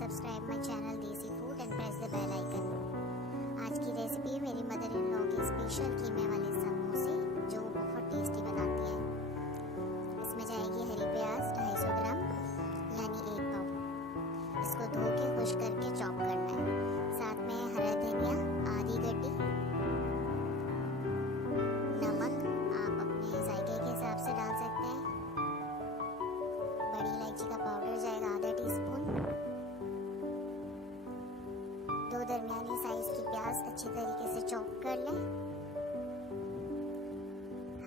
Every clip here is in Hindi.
subscribe my channel Desi Food and press the bell icon. आज की रेसिपी है मेरी मदर इन लॉ के स्पेशल कीमे वाले समोसे जो बहुत टेस्टी बनाती हैं। इसमें जाएगी हरी प्याज 250 ग्राम यानी 1 पाव। इसको धो के खुश करके चॉप करना है। साथ में हरा धनिया आधी गड्डी, नमक आप अपने जायके के हिसाब से डाल सकते हैं। बड़ी इलायची का पाउडर जाएगा आधा टीस्पून। 2 दरमियानी साइज की प्याज अच्छी तरीके से चॉप कर लें।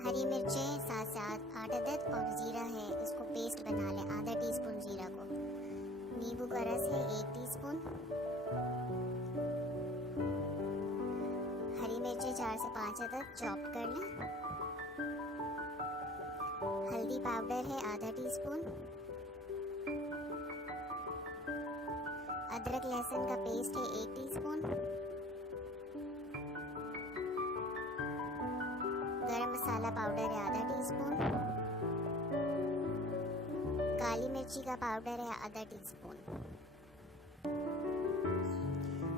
हरी मिर्चें 7 से 8 अदद और जीरा है, इसको पेस्ट बना लें आधा टीस्पून जीरा को। नींबू का रस है 1 टीस्पून। हरी मिर्चें 4 से 5 अदद चॉप कर लें। हल्दी पाउडर है आधा टीस्पून। अदरक लहसुन का पेस्ट है 1 टीस्पून। गरम मसाला पाउडर है आधा टीस्पून। काली मिर्ची का पाउडर है आधा टीस्पून।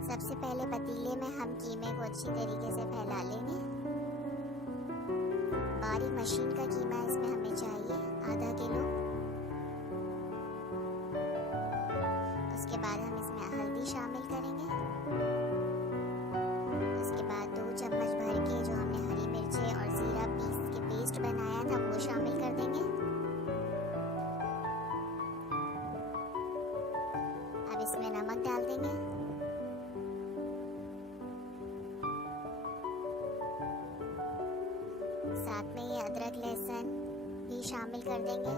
सबसे पहले पतीले में हम कीमे को अच्छी तरीके से फैला लेंगे। बारीक मशीन का कीमा इसमें हमें चाहिए आधा किलो। उसके बाद हम इसमें हल्दी शामिल करेंगे। उसके बाद 2 चम्मच भर के जो हमने हरी मिर्चें और जीरा पीस के पेस्ट बनाया था वो शामिल कर देंगे। अब इसमें नमक डाल देंगे। साथ में ये अदरक लहसुन भी शामिल कर देंगे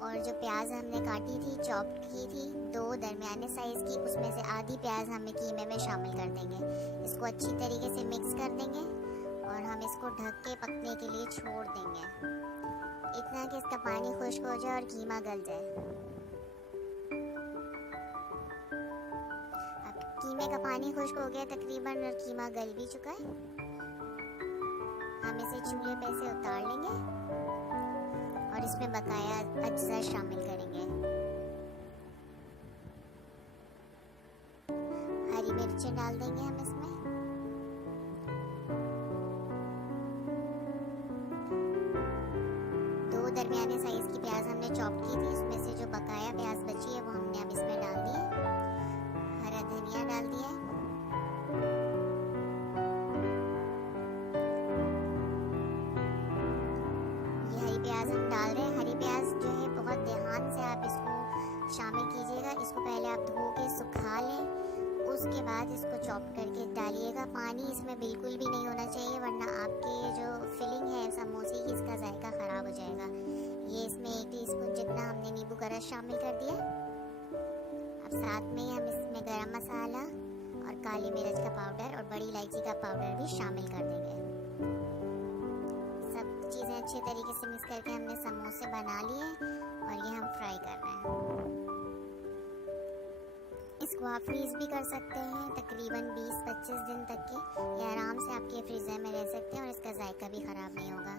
और जो प्याज हमने काटी थी चॉप की थी 2 दरमियाने साइज की, उसमें से आधी प्याज हमें कीमे में शामिल कर देंगे। इसको अच्छी तरीके से मिक्स कर देंगे और हम इसको ढक के पकने के लिए छोड़ देंगे, इतना कि इसका पानी खुश्क हो जाए और कीमा गल जाए। अब कीमे का पानी खुश्क हो गया तकरीबन और कीमा गल भी चुका है। हम इसे चूल्हे पे से उतार लेंगे और इसमें बकाया अज्जा शामिल करेंगे। हरी मिर्चें डाल देंगे हम इसमें। दो दरमियाने साइज की प्याज हमने चॉप की थी, उसमें से जो बकाया प्याज बची है वो हमने अब इसमें डाल दी है। हरा धनिया डाल दिया। प्याज हम डाल रहे हैं। हरी प्याज जो है बहुत ध्यान से आप इसको शामिल कीजिएगा। इसको पहले आप धो के सुखा लें, उसके बाद इसको चॉप करके डालिएगा। पानी इसमें बिल्कुल भी नहीं होना चाहिए वरना आपके जो फिलिंग है समोसे की इसका जायका ख़राब हो जाएगा। ये इसमें 1 टीस्पून जितना हमने नींबू का रस शामिल कर दिया। अब साथ में हम इसमें गरम मसाला और काली मिर्च का पाउडर और बड़ी इलायची का पाउडर भी शामिल कर देंगे। चीज़ें अच्छे तरीके से मिक्स करके हमने समोसे बना लिए और ये हम फ्राई कर रहे हैं। इसको आप फ्रीज भी कर सकते हैं तकरीबन 20-25 दिन तक के, ये आराम से आपके फ्रीज़र में रह सकते हैं और इसका जायका भी ख़राब नहीं होगा।